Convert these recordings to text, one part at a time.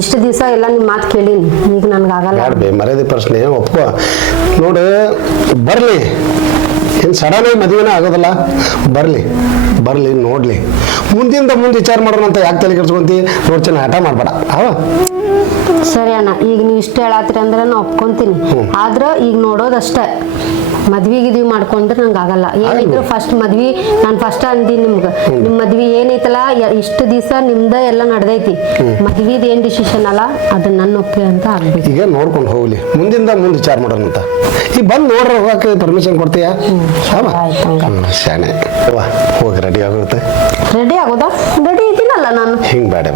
ಇಷ್ಟು ದಿವಸ ಎಲ್ಲ ನಿಮ್ಮ ಮಾತು ಕೇಳೀನಿ, ಈಗ ನನಗಾಗಲ್ಲ. ಬೇಡ ಮರ್ಯಾದೆ ಪ್ರಶ್ನೆ ಒಪ್ಕೋ. ನೋಡು ಬರಲಿ, ಏನು ಸಡನ್ ಆಗಿ ಮದುವೆನೇ ಆಗೋದಲ್ಲ. ಬರಲಿ ನೋಡ್ಲಿ, ಮುಂದಿಂದ ಮುಂದೆ ವಿಚಾರ ಮಾಡೋಣ ಅಂತ ಯಾಕೆ ತಲೆ ಕೆಡ್ಸ್ಕೊಂತಿ? ನೋಡ್ತೀನಿ, ಹಠ ಮಾಡಬೇಡ. ಸರಿ ಅಣ್ಣ, ಈಗ ನೀವು ಇಷ್ಟ ಹೇಳತ್ತೀರಿ ಅಂದ್ರೆ ನಾನು ಒಪ್ಕೊಂತೀನಿ. ಆದ್ರೆ ಈಗ ನೋಡೋದಷ್ಟೇ, ಮದ್ವಿ ಮಾಡ್ಕೊಂಡ್ರೆ ನಂಗೆ ಆಗಲ್ಲ. ಏನಿದ್ರು ಫಸ್ಟ್ ಮದ್ವಿ, ನಾನು ಫಸ್ಟ್ ಅಂದಿ ನಿಮ್ಗೆ, ನಿಮ್ಮ ಮದ್ವಿ ಏನೈತಲ್ಲ ಇಷ್ಟು ದಿವಸ ನಿಮ್ದ ಎಲ್ಲ ನಡೆದೈತಿ. ಮದ್ವಿದ ಏನ್ ಡಿಸಿಷನ್ ಅಲ್ಲ ಅದು ನನ್ನ ಒಪ್ಪಿಗೆ ಅಂತ ಆಗ್ಬೇಕು. ಈಗ ನೋಡ್ಕೊಂಡು ಹೋಗ್ಲಿ, ಮುಂದಿಂದ ಮುಂದೆ ವಿಚಾರ ಮಾಡೋಣ ಅಂತ. ಈಗ ಬಂದು ನೋಡ್ರೆ ಹೋಗಕ್ಕೆ ಪರ್ಮಿಷನ್ ಕೊಡ್ತೀಯಾ? ಶಾನೆ ಹೋಗಿ ರೆಡಿ ಆಗುತ್ತೆ. ರೆಡಿ ಆಗೋದಾ? ರೆಡಿ ಇದ್ದೀನಲ್ಲ ನಾನು. ಹಿಂಗೆ ಬೇಡ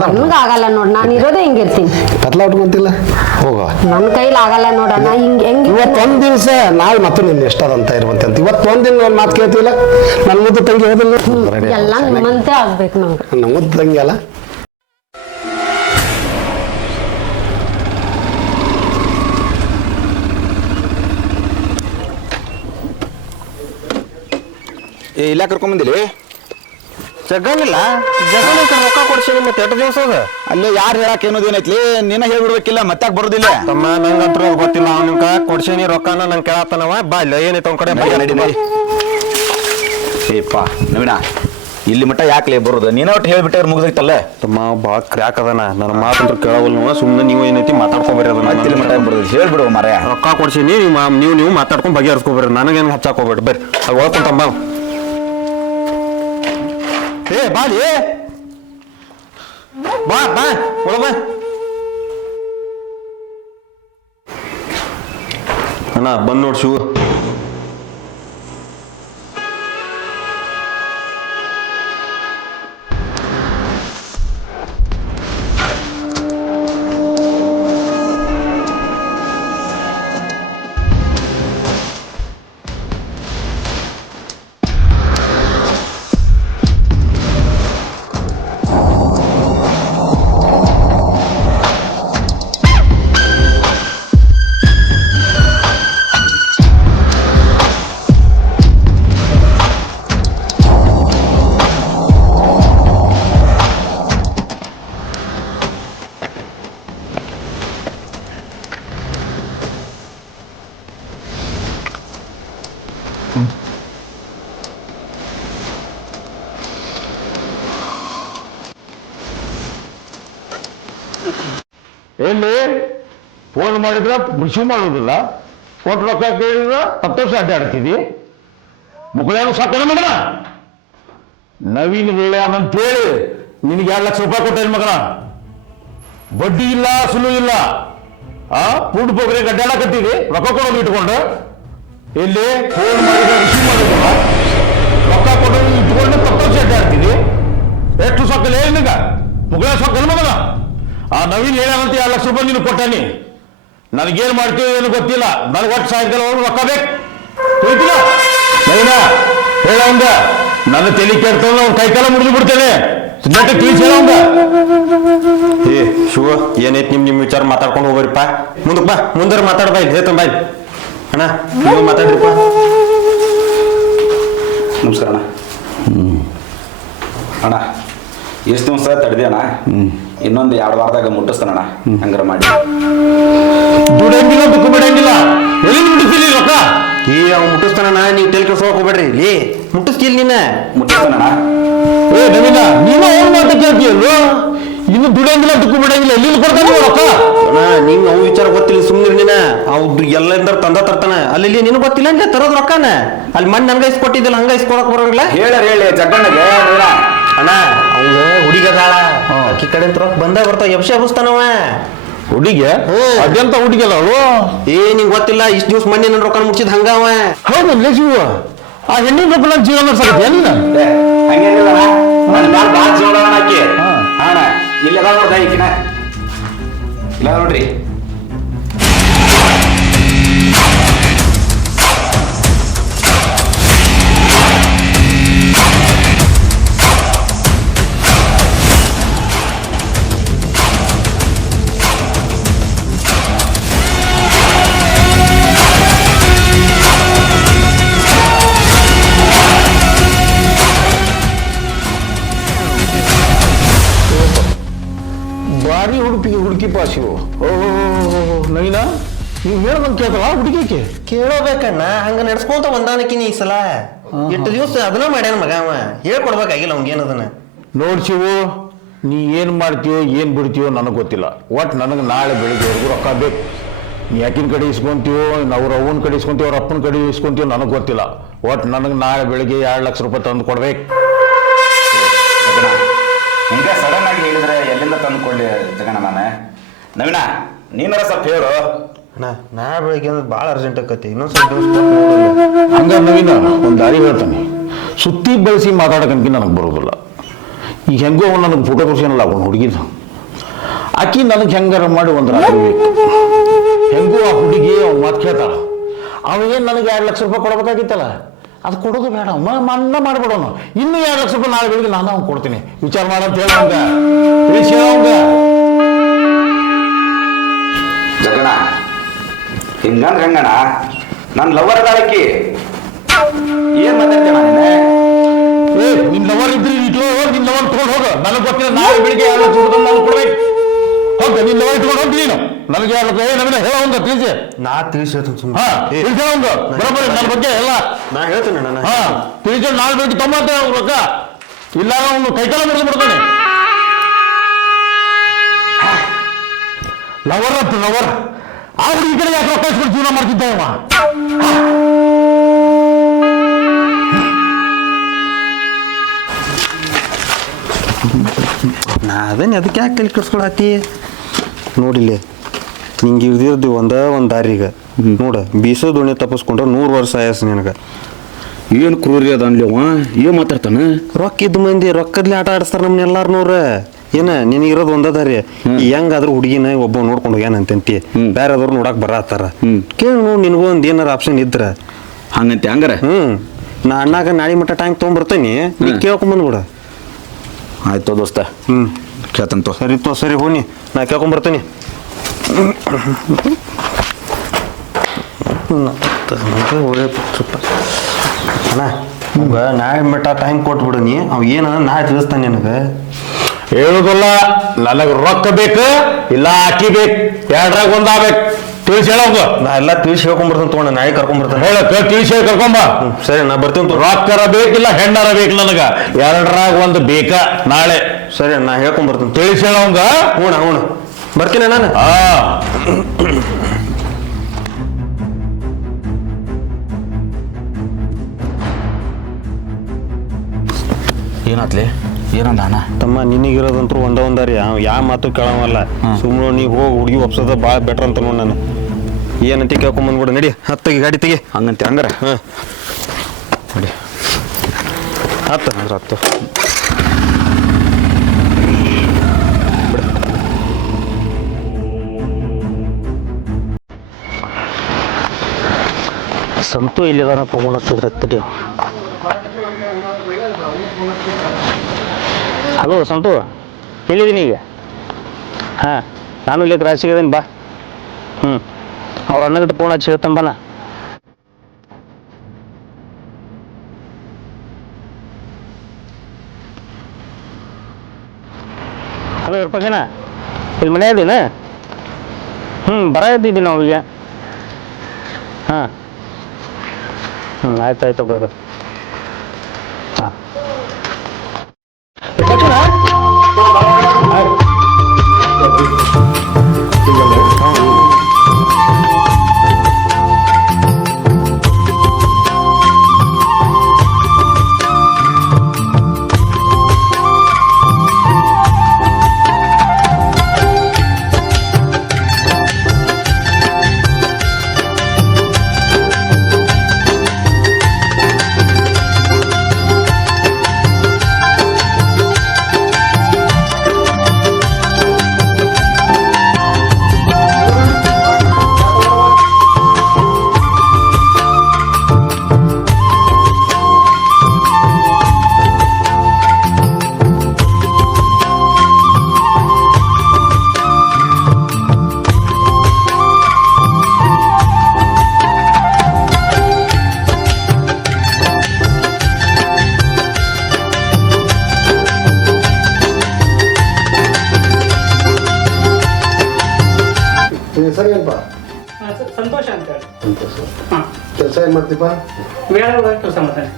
ನನ್ಗೆ ಆಗಲ್ಲ ನೋಡ್, ನಾನು ಇರೋದೇ ಹಿಂಗಿರ್ತೀನಿ. ಕತ್ಲ ಉಟ್ಕೊಂತಿಲ್ಲ, ಹೋಗುವ. ನನ್ನ ಕೈಲಿ ಆಗಲ್ಲ ನೋಡಣ್ಣ. ಹೆಂಗೆ ಇವತ್ತೊಂದು ದಿವಸ ನಾವು ಮತ್ತೆ ನಿನ್ನ ಎಷ್ಟದಂತ ಇರುವಂತೆ ಅಂತ ಇವತ್ತೊಂದಿನ ಒಂದು ಮಾತು ಕೇಳ್ತೀವಿಲ್ಲ. ನನ್ನ ಮುದ್ದು ತಂಗಿ ಹೋದಿಲ್ಲ, ಎಲ್ಲ ನಿಮ್ಮಂತೆ ಆಗ್ಬೇಕು ನಮ್ಗೆ. ನಮ್ಮ ಮುದ್ದು ತಂಗಿ ಅಲ್ಲ. ಇಲ್ಲ ಕರ್ಕೊಂಬಂದಿಲಿ ಜಗನಿಲ್ಲ ರೊಕ್ಕ ಕೊಡ್ಸೀನಿ. ಮತ್ತೆ ಎಷ್ಟು ದಿವಸ ಅದ ಅಲ್ಲೇ ಯಾರು ಹೇಳಕ್ ಏನೋದೇನೈತ್ಲಿ, ನೀನ ಹೇಳ್ಬಿಡ್ಬೇಕಿಲ್ಲ, ಮತ್ತೆ ಬರೋದಿಲ್ಲ. ತಮ್ಮ ನಂಗಂತ್ರ ಗೊತ್ತಿಲ್ಲ. ಅವನ ಕೊಡ್ಸೀನಿ ರೊಕ್ಕನ ನಂಗೆ ಕೇಳತ್ತಾನವ. ಬಾ ಇಲ್ಲ ಏನೈತೆ ಅವ್ನ ಕಡೆ ನಡಿ. ಏಪ್ಪ ನವೀನ, ಇಲ್ಲಿ ಮಟ್ಟ ಯಾಕಲೇ ಬರೋದು? ನೀನ ಒಟ್ಟು ಹೇಳ್ಬಿಟ್ಟವ್ರು ಮುಗ್ದೈತಲ್ಲ. ತಮ್ಮ ಭಾಳ ಕ್ರ್ಯಾಕ್ ಅದನ, ನನ್ನ ಮಾತಂತ್ರ ಕೇಳವಲ್ಲ. ಸುಮ್ಮನೆ ನೀವು ಏನೈತಿ ಮಾತಾಡ್ಕೊಬೇರಿ. ಅದನ್ನ ಇಲ್ಲಿ ಮಟ್ಟ ಬರೋದು ಹೇಳ್ಬಿಡು ಮರ. ರೊಕ್ಕ ಕೊಡ್ಸೀನಿ, ನೀವು ಮಾತಾಡ್ಕೊಂಡು ಬಗೆಹರಿಸ್ಕೊಬೇರಿ. ನನಗೇನು ಹಚ್ಚಾಕ್ ಹೋಗ್ಬೇಡಿ. ಬರ್ರಿ ಅದು ಹೋಗ್ಕೊಂತಮ್ಮ. ಏ ಬಾಲಿ ಬಾ ಒಳಗ ಬಾ ಅಣ್ಣ. ಬಂದ್ ನೋಡ್ ಶಿವ. ಎಲ್ಲಿ ಫೋನ್ ಮಾಡಿದ್ರ ರಿಸೀವ್ ಮಾಡೋದಿಲ್ಲ, ಕೊಟ್ಟು ರೊಕ್ಕ ಕೇಳಿದ್ರ ತಪ್ಪ ಅಡ್ಡಾಡ್ತಿದಿ. ಮುಗಳೇನು ಸಾಕೋಣ ಮಗನ, ನವೀನ್ ಅಂತೇಳಿ ನಿನಗೆ 2 ಲಕ್ಷ ರೂಪಾಯಿ ಕೊಟ್ಟೇನು ಮಗನ? ಬಡ್ಡಿ ಇಲ್ಲ, ಸುಲು ಇಲ್ಲ. ಫುಡ್ ಪೋಗ್ರಿಗೆ ಅಡ್ಡಾಡಕತ್ತೀವಿ, ರೊಕ್ಕ ಕೊಡೋದು ಇಟ್ಕೊಂಡು. ಇಲ್ಲಿ ಫೋನ್ ಮಾಡಿದ್ರೆ ರಿಸೀವ್ ಮಾಡೋದಿಲ್ಲ, ರೊಕ್ಕ ಕೊಡೋದು ಇಟ್ಕೊಂಡು ತಪ್ಪ ಅಡ್ಡಾಡ್ತಿದಿ. ಎಷ್ಟು ಸೊಕ್ಕಲ್ಲ ನಿನಗ? ಮುಗಳೇ ಸೊಕ್ಕಲ್ಲ ಮಗನ? ಆ ನವೀನ್ ಹೇಳಂತ 2 ಲಕ್ಷ ರೂಪಾಯಿ ನೀನು ಕೊಟ್ಟಾನಿ. ನನಗೇನು ಮಾಡ್ತೀವಿ ಏನು ಗೊತ್ತಿಲ್ಲ. ನನಗೆ ಒಟ್ಟು ಸಾಯಂಕಾಲ ಹೋಗಿ ರೊಕ್ಕ ಬೇಕು. ತಿಳಿತಿಲ್ಲ ನವೀನ? ಹೇಳವಂಗ ನನ್ನ ತಲೆ ಕೆಡ್ತ ಕೈಕಾಲ ಮುರಿದು ಬಿಡ್ತೇನೆ. ತಿಳಿಸಿ ಹೇಳವಂಗ. ಏ ಶಿವ, ಏನೈತಿ ನಿಮ್ ವಿಚಾರ ಮಾತಾಡ್ಕೊಂಡು ಹೋಗ್ಬರಿಪ್ಪ. ಮುಂದಕ್ಕೆ ಬಾ, ಮುಂದರ ಮಾತಾಡ. ಬಾಯ್ ಹೇಳ್ತಾನೆ ಬಾಯ್. ಅಣ್ಣ ನೀವು ಮಾತಾಡ್ರಿಪ್ಪ. ನಮಸ್ಕಾರ ಅಣ್ಣ. ಅಣ್ಣ ಎಷ್ಟು ದಿವಸ ತಡೆದಿ ಅಣ್ಣ, ಇನ್ನೊಂದು 2 ವಾರದಾಗ ಮುಟ್ಟಿಸ್ತಾನಣ್ಣ. ಹಂಗಾರ ಮಾಡಿ. ದುಡಂಗಿಲ್ಲ, ದುಃಖ ಬಿಡಂಗಿಲ್ಲ. ಎಲ್ಲಿ ಮುಟ್ಟಿಸ್ತೀನಿ ರೊಕ್ಕ? ಅವ್ನು ಮುಟ್ಟಿಸ್ತಾನಣ್ಣ, ನೀವು ತಲೆ ಕೆಲ್ಸ ಹೋಗ್ಬೇಡ್ರಿ. ಇಲ್ಲಿ ಮುಟ್ಟಿಸ್ತಿಲ್ ನೀನ. ಮುಟ್ಟಿಸ್ತಾನಣ್ಣ. ಏ ನವೀನ, ನೀನು ಅವ್ನ ಮಾತು ಕೇಳ್ತೀಯಲ್ವ? ಇನ್ನು ದುಡಂಗಿಲ್ಲ, ದುಃಖ ಬಿಡಂಗಿಲ್ಲ. ಎಲ್ಲಿ ಕೊಡ್ತಾನೆ ರೊಕ್ಕ? ನಿಂಗೆ ಅವ್ನ ವಿಚಾರ ಗೊತ್ತಿಲ್ಲ, ಸುಮ್ಮನೆ ನೀನ. ಅವ್ದು ಎಲ್ಲಂದ್ರ ತಂದ ತರ್ತಾನ. ಅಲ್ಲಿ ನಿನಗೆ ಗೊತ್ತಿಲ್ಲ ಅಂದ್ರೆ ತರೋದ್ ರೊಕ್ಕನ. ಅಲ್ಲಿ ಮಣ್ಣು ಹಂಗ ಇಸ್ಕೊಟ್ಟಿದ್ದಿಲ್ಲ, ಹಂಗ ಇಸ್ಕೊಳಕ್ ಬರಂಗಿಲ್ಲ. ಹೇಳಿ ಜಗ್ಗಣ್ಣಗೆ. ಅಣ್ಣ ಅವಂಗ ಹುಡುಗದಾಳ, ಆಕಿ ಕಡೆ ರೊಕ್ಕ ಬರ್ತಾವ. ಎಬ್ಸಿ ಹಬ್ಬಿಸ್ತಾನವ ಹುಡುಗಿ. ಅದೆಂತ ಹುಡುಗಿ ಅಲ್ಲ ಅವಳು? ಏ ನಿಂಗೆ ಗೊತ್ತಿಲ್ಲ, ಇಷ್ಟು ದಿವ್ಸ ಮಣ್ಣಿನ ರೊಕ್ಕ ಮುಡ್ಸಿದ್ ಹಂಗವ. ಹೌದಲ್ಲ ಶಿವ? ಆ ಹೆಣ್ಣಿನ ರೊಕ್ಕ ನನ್ನ ಜೀವನ ಸಾಕತ್ತೆ ಏನಿಲ್ಲ? ಹಂಗೇನಿಲ್ಲ ಭಾಳ ಜೀವನ ಹಾಕಿ. ಅಣ್ಣ ಇಲ್ಲ ನೋಡ್ದ ಈಕಿನ ಇಲ್ಲ ನೋಡ್ರಿ. ದಾರಿ ಹುಡುಕಿ ಪಾಸಿವು ಓ ನವೀನ ನೀವು ಹೇಳ್ದಂಗೆ ಕೇಳ್ತಾಳ ಹುಡುಗಿಕೆ ಕೇಳೋಬೇಕಣ್ಣ ಹಂಗ ನಡ್ಸ್ಕೊಂತ ಬಂದಾನಕಿನಿ ಈ ಸಲ ಎಷ್ಟು ದಿವಸ ಅದನ್ನ ಮಾಡ್ಯಾನ ಮಗ ಅವ ಹೇಳ್ಕೊಡ್ಬೇಕಾಗಿಲ್ಲ ಅವ್ಗೆ ಏನದನ್ನ ನೋಡ್ ಶಿವು ನೀ ಏನು ಮಾಡ್ತೀಯೋ ಏನು ಬಿಡ್ತೀಯೋ ನನಗೆ ಗೊತ್ತಿಲ್ಲ ಒಟ್ಟು ನನಗೆ ನಾಳೆ ಬೆಳಿಗ್ಗೆವರೆಗೂ ರೊಕ್ಕ ಬೇಕು ನೀ ಯಾಕಿನ ಕಡೆ ಇಸ್ಕೊಂತೀವೋ ಅವ್ರ ಅವ್ವನ ಕಡೆ ಇಸ್ಕೊಂತೀವೋ ಅವ್ರ ಅಪ್ಪನ ಕಡೆ ಇಸ್ಕೊಂತೀವೋ ನನಗೆ ಗೊತ್ತಿಲ್ಲ ಒಟ್ಟು ನನಗೆ ನಾಳೆ ಬೆಳಿಗ್ಗೆ 2 ಲಕ್ಷ ರೂಪಾಯಿ ತಂದು ಕೊಡ್ಬೇಕು. ಹಿಂಗೆ ಸಡನ್ ಆಗಿ ಹೇಳಿದ್ರೆ ಎಲ್ಲಿಂದ ತಂದು ಕೊಡ್ಲಿ ಜಗಣ ನಾನು ನವೀನ ನೀನಾರ ಸ್ವಲ್ಪ ಹೇಳು ನಾಳೆ ಬೆಳಿಗ್ಗೆ ಅಂದ್ರೆ ಭಾಳ ಅರ್ಜೆಂಟ್ ಆಕತಿ ಇನ್ನೊಂದು ಸ್ವಲ್ಪ ಹಂಗ ನವೀನ ಒಂದು ದಾರಿ ಹೇಳ್ತಾನೆ ಸುತ್ತಿ ಬಳಸಿ ಮಾತಾಡೋಕಂತ ನನಗೆ ಬರೋದಿಲ್ಲ. ಈಗ ಹೆಂಗೋ ಅವ್ನು ನನಗೆ ಫೋಟೋ ತೋರಿಸಿನಲ್ಲ ಅವ್ನು ಹುಡುಗಿದ ಆಕಿ ನನಗೆ ಹೆಂಗಾರ ಮಾಡಿ ಒಂದು ರಾತ್ರಿ ಬೇಕು. ಹೆಂಗೋ ಆ ಹುಡುಗಿ ಅವ್ನು ಮಾತು ಕೇಳ್ತಾಳ ಅವನಿಗೇನು ನನಗೆ 2 ಲಕ್ಷ ರೂಪಾಯಿ ಕೊಡಬೇಕಾಗಿತ್ತಲ್ಲ ಅದು ಕೊಡೋದು ಬೇಡ ಮನ್ನ ಮಾಡಿಬಿಡೋನು ಇನ್ನೂ 2 ಲಕ್ಷ ರೂಪಾಯಿ ನಾಳೆ ಬೆಳಿಗ್ಗೆ ನಾನು ಅವ್ನು ಕೊಡ್ತೀನಿ ವಿಚಾರ ಮಾಡಂತ ಹೇಳ ಅವಂಗ ತಿಳಿಸಿ ಅವಂಗ. ಜಗಣ ಹಿಂಗಂದ್ರೆ ಹೆಂಗಣ ನನ್ನ ಲವರ್ ಗಾಳಕಿ ಏನ್ ಮಾತಾಡ್ತೇನ ಏ ನಿನ್ನ ಲವರ್ ಇದ್ರಿ ಇಟ್ಲೋ ನಿನ್ನ ಲವರ್ ತಗೊಂಡು ಹೋಗ ನನಗೆ ಗೊತ್ತಿಲ್ಲ ನಾಳೆ ಬೆಳಿಗ್ಗೆ 2 ಲಕ್ಷ ರೂಪಾಯಿ ನಾನು ಕೊಡ್ಬೇಕು ಹೋಗ ನಿನ್ನ ಲವರ್ ಇಟ್ಕೊಂಡು ಹೋಗಿ ನೀನು ನನಗೆ 2 ಲಕ್ಷ ನಮಗೆ ಹೇಳ ಅವಂಗ ತಿಳಿಸಿ ನಾ ತಿಳಿಸಿ ಹಾ ತಿಳಿಸಿ ಅವಂಗ ಬರೋಬ್ಬರಿ ನನ್ನ ಬಗ್ಗೆ ಎಲ್ಲ ನಾ ಹೇಳ್ತೇನೆ ನಾನು ಹಾ ತಿಳಿಸಿ ನಾಳೆ ಬೆಳಿಗ್ಗೆ ತೊಂಬತ್ತೆ ರೊಕ್ಕ ಇಲ್ಲ ಅವನು ಕೈಕಾಲ ಮುರಿದು ಬಿಡ್ತಾನೆ. ಲವರ್ ಅಂತ ಲವರ್ ಆ ಹುಡುಗಿ ಕಡೆ ಯಾಕೆ ರೊಕ್ಕ ಇಸ್ಕೊಂಡು ಜೀವನ ಮಾಡ್ತಿದ್ದ ಅವ ನಾ ಅದನ್ನ ಅದಕ್ಕೆ ಯಾಕೆ ಕಲಿ ಕೆಡ್ಸ್ಕೊಳತಿ ನೋಡಿಲ್ಲಿ ನಿಂಗೆ ಇರ್ದಿರ್ದು ಒಂದು ದಾರಿಗೆ ನೋಡ ಬೀಸೋ ದೋಣಿ ತಪ್ಪಿಸ್ಕೊಂಡ್ರೆ 100 ವರ್ಷ ಆಯಸ್ ನಿನಗೆ ಏನು ಕ್ರೂರಿ ಅದ ಅನ್ಲಿವ ಏನ್ ಮಾತಾಡ್ತಾನ ರೊಕ್ಕ ಇದ್ದ ಮಂದಿ ರೊಕ್ಕದ್ಲಿ ಆಟ ಆಡಿಸ್ತಾರ ನಮ್ನ ಎಲ್ಲಾರ್ನವ್ರ ಏನ ನಿನಗಿರೋದು ಒಂದ ದಾರಿ ಹೆಂಗಾದ್ರೂ ಹುಡುಗಿನ ಒಬ್ಬ ನೋಡ್ಕೊಂಡು ಹೋಗ್ಯಾನಂತಂತಿ ಬೇರೆ ಆದವ್ರು ನೋಡಕ್ ಬರತ್ತಾರ ಕೇಳಿ ನೋಡಿ ನಿನಗೂ ಒಂದು ಏನಾರ ಆಪ್ಷನ್ ಇದ್ರ ಹಂಗಂತೆ ಹಂಗಾರ ನಾ ಅಣ್ಣಾಗ ನಾಳೆ ಮಟ್ಟ ಟ್ಯಾಂಕ್ ತೊಗೊಂಬರ್ತೇನಿ ನೀ ಕೇಳ್ಕೊಂಬಂದ್ಬಿಡ ಆಯ್ತು ದೋಸ್ತ ಕೇಳ್ತಂತ ಸರಿ ಹೋಗಿ ನಾ ಕೇಳ್ಕೊಂಬರ್ತೇನಿ ಅಣ್ಣ ನಾಳೆ ಮಟ್ಟ ಟೈಮ್ ಕೊಟ್ಬಿಡು ನೀ ಅವ್ ಏನ ನಾಳೆ ತಿಳಿಸ್ತಾನೆ ನಿನಗೆ ಹೇಳುದಲ್ಲ ನನಗೆ ರೊಕ್ಕ ಬೇಕು ಇಲ್ಲ ಅಕ್ಕಿ ಬೇಕು 2ರಾಗ ಒಂದಾಗಬೇಕು ತಿಳಿಸಿ ಹೇಳೋದು ನಾ ಎಲ್ಲ ತಿಳಿಸಿ ಹೇಳ್ಕೊಂಬರ್ತೇನೆ ತಗೊಂಡ ನಾಳೆ ಕರ್ಕೊಂಬರ್ತೇನೆ ಹೇಳ ತಿಳಿಸಿ ಕರ್ಕೊಂಬ ಸರಿ ನಾ ಬರ್ತೇನೆ ರೊಕ್ಕರ ಬೇಕಿಲ್ಲ ಹೆಣ್ಣರ ಬೇಕು ನನಗ 2ರಾಗ ಒಂದು ಬೇಕ ನಾಳೆ ಸರಿ ನಾ ಹೇಳ್ಕೊಂಬರ್ತೇನೆ ತಿಳಿಸಿ ಹೇಳೋಂಗ ಹ್ಞೂ ಬರ್ತೀನಿ ನಾನು ಏನಾತ್ಲಿ ಏನಂದ ಅಣ್ಣ ತಮ್ಮ ನಿನಗಿರೋದಂತೂ ಒಂದಾರಿ ಯಾವ ಮಾತು ಕೇಳವಲ್ಲ ಸುಮ್ಮನೆ ನೀವು ಹೋಗಿ ಹುಡುಗಿ ಒಪ್ಸೋದ ಭಾಳ ಬೆಟ್ರ್ ಅಂತ ನೋಡಿ ನಾನು ಏನಂತ ಕೇಳ್ಕೊಂಬಂದ್ಬಿಡು ನಡಿ ಹತ್ತಾಗಿ ಗಾಡಿ ತೆಗಿ ಹಂಗಂತೆ ಹಂಗಾರ ಹಾಂ ನಡಿ ಹತ್ತು ಸಂತು ಇಲ್ಲಿದಾನ ತಗೊಂಡು ಹಲೋ ಸಂತು ಎಲ್ಲಿದ್ದೀನಿ ಈಗ ಹಾಂ ನಾನು ಇಲ್ಲಿ ರಾಶಿಗಿದ್ದೀನಿ ಬಾ ಅವ್ರ ಅಣ್ಣಗಿಟ್ಟು ಫೋನ್ ಹಚ್ಚಿ ಹೇಳ್ತಾನೆ ಬಾ ಹಲೋ ಇರ್ಪಕ್ಕೇನ ಇಲ್ಲಿ ಮನೆ ಇದ್ದೀನ ಬರ ಇದ್ದೀವಿ ನಾವು ಈಗ ಹಾಂ ಆಯ್ತು ಬರೋದು ಹಾಂ ಹೆಸರು ಏನಪ್ಪ? ಸಂತೋಷ ಅಂತ ಹೇಳಿ. ಸಂತೋಷ. ಹಾಂ, ಕೆಲಸ ಏನು ಮಾಡ್ತೀಪ? ಬೇರೆ ಕೆಲಸ ಮಾಡ್ತಾನೆ.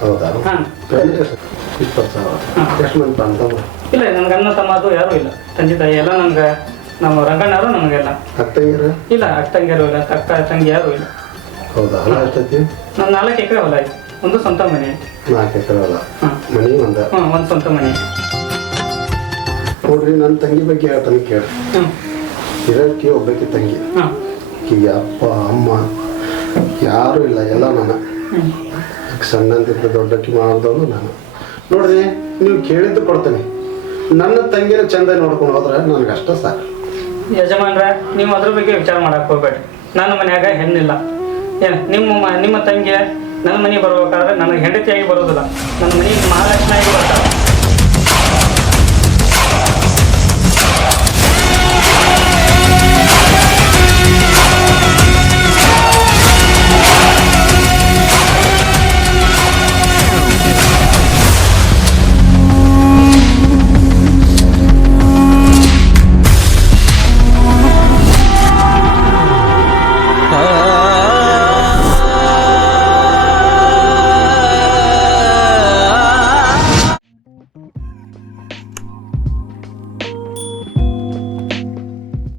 ಹೌದಾ? ಹಾಂ. 20,000. ಎಷ್ಟು ಮಂದಿ ಅಂತಮ್ಮ? ಇಲ್ಲ, ನನ್ಗೆ ಅಣ್ಣ ತಮ್ಮ ಅದು ಯಾರೂ ಇಲ್ಲ. ತಂದೆ ತಾಯಿ ಎಲ್ಲ ನಮ್ಗೆ, ನಮ್ಮ ರಂಗಣ್ಣವರು ನಮಗೆಲ್ಲ. ಅಕ್ಕಂಗಿರ? ಇಲ್ಲ, ಅಕ್ಕ ತಂಗಿಯರು ಇಲ್ಲ, ಅಕ್ಕ ತಂಗಿ ಯಾರೂ ಇಲ್ಲ. ಹೌದಾ? ಹೊಲ ಎಷ್ಟೈತಿ? ನನ್ನ 4 ಎಕರೆ ಹೊಲ ಐತಿ. ಒಂದು ಸ್ವಂತ ಮನೆ ಐತಿ. 4 ಎಕರೆ ಹೊಲ. ಹಾಂ. ಮನಿ ಒಂದ? ಹ್ಞೂ, ಒಂದು ಸ್ವಂತ ಮನೆ. ನೋಡ್ರಿ, ನನ್ನ ತಂಗಿ ಬಗ್ಗೆ ಹೇಳ್ತಾನೆ ಕೇಳಿ. ಹ್ಞೂ. ಇರೋಕ್ಕೆ ಒಬ್ಬಾಕಿ ತಂಗಿ. ಹಾಂ. ಈಗ ಅಪ್ಪ ಅಮ್ಮ ಯಾರೂ ಇಲ್ಲ, ಎಲ್ಲ ನಾನು. ಸಣ್ಣಂತಿದ್ದ ದೊಡ್ಡಕ್ಕಿ ಮಾಡಿದವನು ನಾನು. ನೋಡ್ರಿ, ನೀವು ಕೇಳಿದ್ದು ಕೊಡ್ತೇನೆ. ನನ್ನ ತಂಗಿನ ಚಂದ ನೋಡ್ಕೊಂಡು ಹೋದ್ರೆ ನನಗೆ ಅಷ್ಟ ಸಾಕು. ಯಜಮಾನ್ರೆ, ನೀವು ಅದ್ರ ಬಗ್ಗೆ ವಿಚಾರ ಮಾಡಕ್ಕೆ ಹೋಗ್ಬೇಡಿ. ನನ್ನ ಮನ್ಯಾಗ ಹೆಣ್ಣಿಲ್ಲ. ಏನು ನಿಮ್ಮ ತಂಗಿ ನನ್ನ ಮನೆಗೆ ಬರ್ಬೇಕಾದ್ರೆ ನನಗೆ ಹೆಂಡತಿಯಾಗಿ ಬರೋದಿಲ್ಲ. ನನ್ನ ಮನೆಗೆ ಮಹಾಲಕ್ಷ್ಮಿಯಾಗಿ ಬರ್ತಾಳೆ.